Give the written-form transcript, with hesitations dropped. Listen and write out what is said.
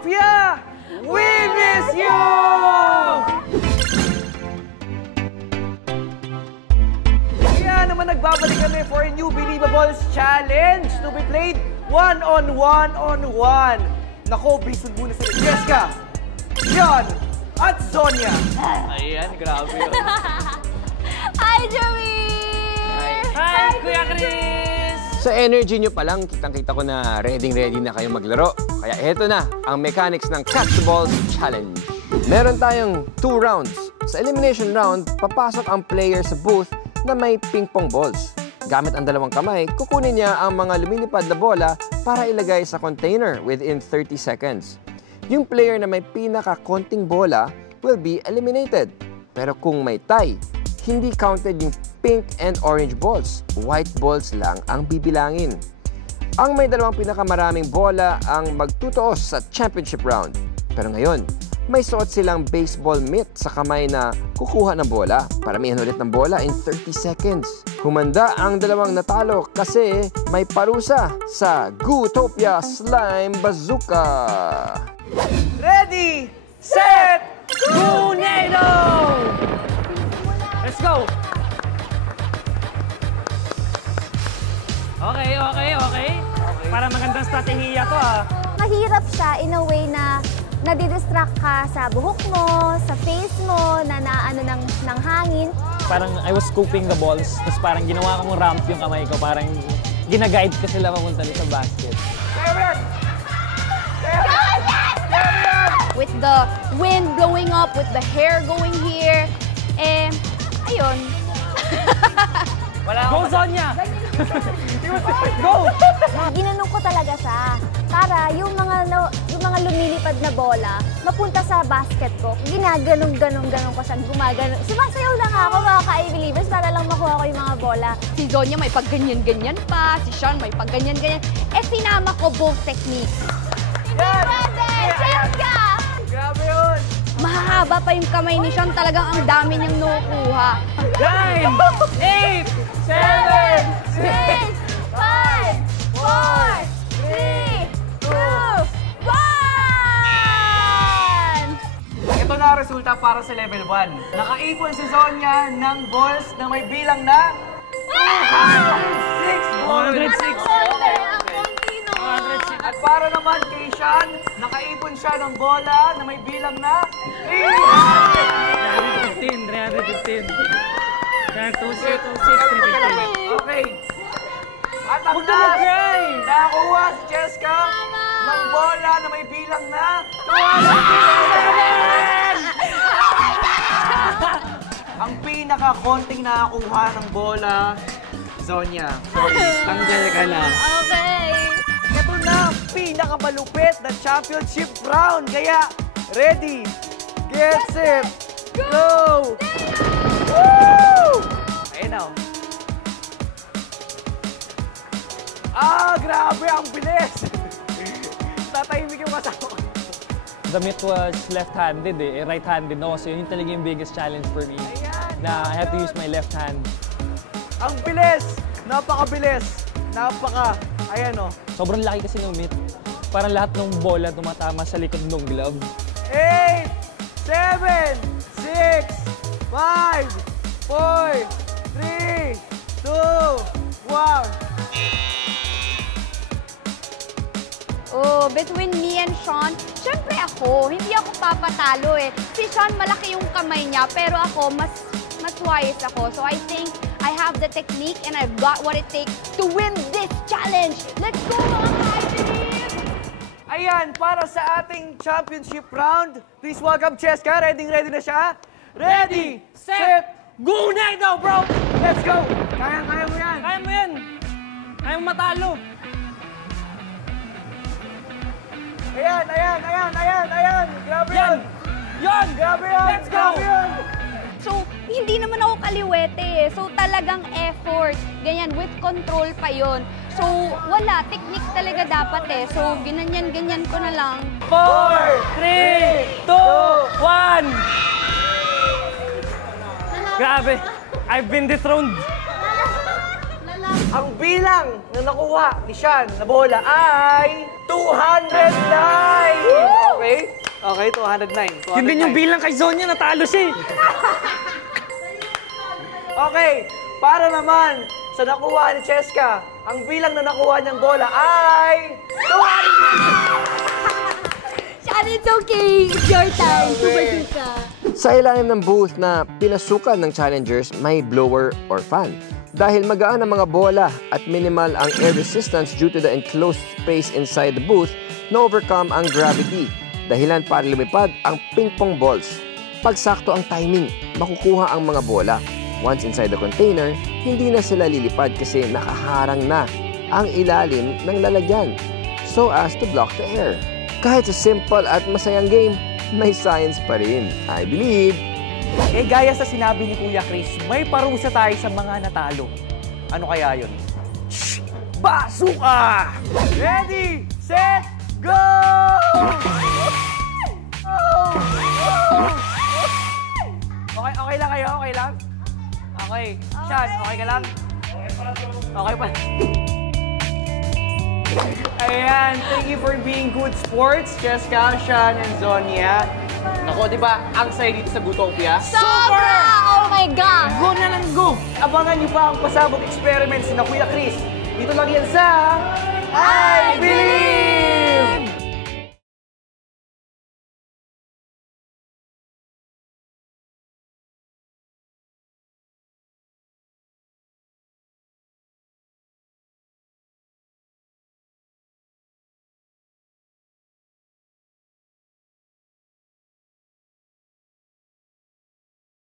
Zootopia! We miss you! Kaya naman nagbabalik kami for a new Believables Challenge to be played one-on-one-on-one. Nako, bisod muna sila Jessica, Sean, at Sonia. Ayan, grabe yun. Hi, Joey! Hi, Kuya Chris! Sa energy nyo pa lang, kitang-kita ko na ready na kayong maglaro. Kaya eto na ang mechanics ng Catch the Balls Challenge. Meron tayong 2 rounds. Sa elimination round, papasok ang player sa booth na may ping-pong balls. Gamit ang dalawang kamay, kukunin niya ang mga lumilipad na bola para ilagay sa container within 30 seconds. Yung player na may pinaka-konting bola will be eliminated. Pero kung may tie, hindi counted yung pink and orange balls. White balls lang ang bibilangin. Ang may dalawang pinakamaraming bola ang magtutuos sa championship round. Pero ngayon, may suot silang baseball mitt sa kamay na kukuha ng bola. Paramihan ulit ng bola in 30 seconds. Humanda ang dalawang natalo kasi may parusa sa Zootopia Slime Bazooka. Ready, set, Tornado! Let's go! Okay. Para magandang strategiya to, ah. Mahirap siya in a way na nadidistract ka sa buhok mo, sa face mo, na naano ng hangin. Parang I was scooping the balls, tapos parang ginawa kong ramp yung kamay ko, parang ginaguide ko sila papunta sa basket. With the wind blowing up, with the hair going here, ayun. Go, Sonia! Go! Ginanong ko talaga siya para yung mga lumilipad na bola mapunta sa basket ko. Ginaganong-ganong ko siya, gumagano. Sumasayaw lang ako, mga ka-I-Believers, para lang makuha ko yung mga bola. Si Zonia may pagganyan-ganyan pa, si Sean may pagganyan-ganyan. Sinama ko both techniques. Hindi pwede! Jessica! Grabe yun! Mahahaba pa yung kamay ni Sean, talagang ang dami niyang nakukuha. 9, 8, 7, 6, 5, 4, 3, 2, 1! Ito na ang resulta para sa level 1. Nakaipon si Sonia ng balls na may bilang na 206 balls. 106. At para naman kay Sean, nakaipon siya ng bola na may bilang na 315. 206, Okay. At ang Huwag ka mag-cry! nakakuha si Jessica ng bola na may bilang na 207! Ang pinaka-konting nakakuha ng bola, Zonia. Sorry, tanggal ka na. Okay. Ito na ang pinakamalupit na championship round. Kaya, ready, get set, go! Woo! Ayun na. Grabe, ang bilis! Tatahimik yung kasama ko. The myth was left-handed right-handed ako. So yun talaga yung biggest challenge for me. Ayan. Na I have to use my left hand. Ang bilis! Napakabilis! Ayan o. Sobrang laki kasi ng myth. Parang lahat ng bola tumatama sa likod ng glove. 8, 7, 6, 5, 4, 3, 2, 1. Oh, between me and Sean, syempre hindi ako papatalo eh. Si Sean malaki yung kamay niya, pero ako mas wise ako. So I think I have the technique and I've got what it takes to win this challenge. Let's go, mga ka-I-Believe! Ayan, para sa ating championship round, please welcome Jessica. Ready na siya? Ready, set, Go na ito, bro! let's go! Kaya mo yan! Kaya mo yan! Kaya mo matalo! Ayan! Grabe Yan! yun! Yan! Grabe yun! Let's go! Grabe yun! So, hindi naman ako kaliwete eh. So, talagang effort. Ganyan, with control pa yon. So, wala. Technique talaga dapat eh. So, ganyan ko na lang. 4, 3, 2, 1! Grabe! I've been dethroned! ang bilang na nakuha ni Sean na bola ay 209! Okay? Okay, 209. Yun din yung bilang kay Zonia, natalo siya eh. Okay, para naman sa nakuha ni Cheska, ang bilang na nakuha niyang bola ay 200! Sean, it's okay. It's your time. Sumasuka. Sa ilalim ng booth na pinasukan ng challengers, may blower or fan. Dahil magaan ang mga bola at minimal ang air resistance due to the enclosed space inside the booth, na-overcome ang gravity. Dahilan para lumipad ang ping-pong balls. Pag sakto ang timing, makukuha ang mga bola. Once inside the container, hindi na sila lilipad kasi nakaharang na ang ilalim ng lalagyan so as to block the air. Kahit sa simple at masayang game, may science pa rin. I believe. Eh gaya sa sinabi ni Kuya Chris, may parusa tayo sa mga natalo. Ano kaya yun? Basuka! Ready, set, go! Okay lang kayo? Okay lang? Okay. Sean, okay ka lang? Okay pa. Ayan, thank you for being good sports, Cheska, Sean, and Zonia. Ako, di ba, ang saya dito sa Gutopia? Sobra! Oh my God! Go na lang, go! Abangan niyo pa ang pasabog experiments na Kuya Chris. Dito lang yan sa I Believe!